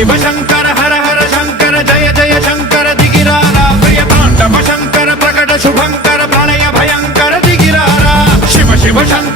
शिव शंकर हर हर शंकर जय जय शंकर दिगिरारा प्रिय तांडव शंकर प्रकट शुभंकर प्रणय भयंकर दिगिरारा शिव शिव शंकर